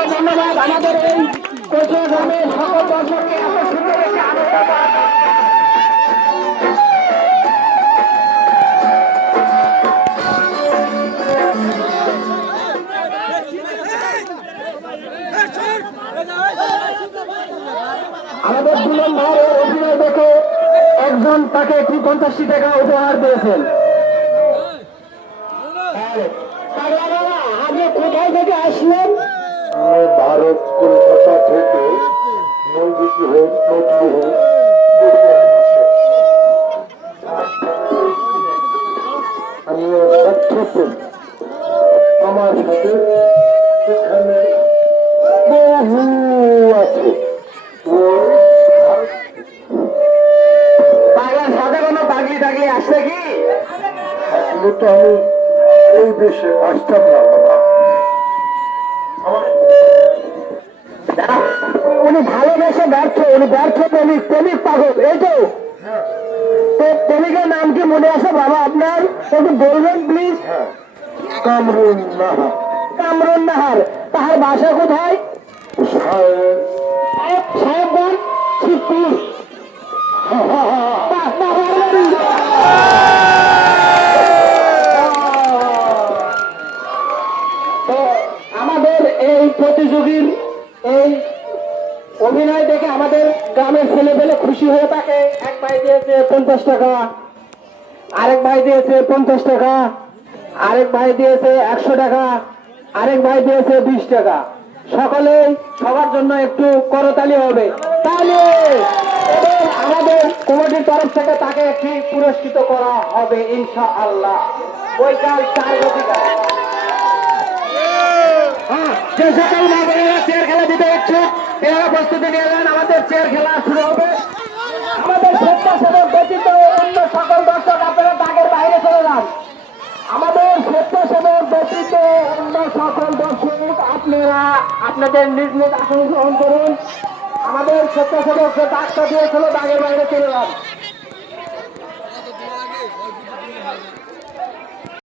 অসংখ্য ধন্যবাদ আমাদের এই কচুয়া গ্রামের সকল দর্শককে এত সুন্দর একটি আনন্দ করার জন্য। আমাদের দুজন ভাইয়ের অভিনয় দেখে একজন তাকে 50টি টাকা উপহার দিয়েছেন। আপনি কোথায় থেকে আসলেন? ভারত কলকাতা থেকে নদী হোক নদী হোক আমি আমার সাথে এখানে বহু আছে। সাথে কোনো পাগলি টাগলি আসবে কি? আসলে তো আমি এই দেশে আসতাম না বাবা। উনি ভালোবেসে ব্যর্থ, উনি ব্যর্থ প্রেমিক, প্রেমিক পাগল, এই তো। তো প্রেমিকের নাম কি মনে আছে বাবা আপনার? একটু বলবেন প্লিজ। কামরুন নাহার। কামরুন নাহার। তাহার বাসা কোথায়? সাহেবগঞ্জ, শিবপুর। তো আমাদের এই প্রতিযোগীর এই অভিনয় দেখে আমাদের গ্রামের ছেলে পেলে খুশি হয়ে থাকে। এক ভাই দিয়েছে 50 টাকা, আরেক ভাই দিয়েছে 50 টাকা, আরেক ভাই দিয়েছে 100 টাকা, আরেক ভাই দিয়েছে 20 টাকা। সকলেই সবার জন্য একটু করতালি হবে। তাহলে এবং আমাদের কমিটির তরফ থেকে তাকে একটি পুরস্কৃত করা হবে ইনশাআল্লাহ বৈকাল 4 ঘটিকায়। যে সকল মা বোনেরা চেয়ার খেলা দিতে ইচ্ছুক এরা প্রস্তুতি নিয়ে যান, আমাদের চেয়ার খেলা শুরু হবে। আমাদের স্বেচ্ছাসেবক ব্যতীত অন্য সকল দর্শক আপনারা দাগের বাইরে চলে যান। আমাদের স্বেচ্ছাসেবক ব্যতীত অন্য সকল দর্শক আপনারা আপনাদের নিজ নিজ আসন গ্রহণ করুন। আমাদের স্বেচ্ছাসেবক যে দাগটা দিয়েছিল দাগের বাইরে চলে যান।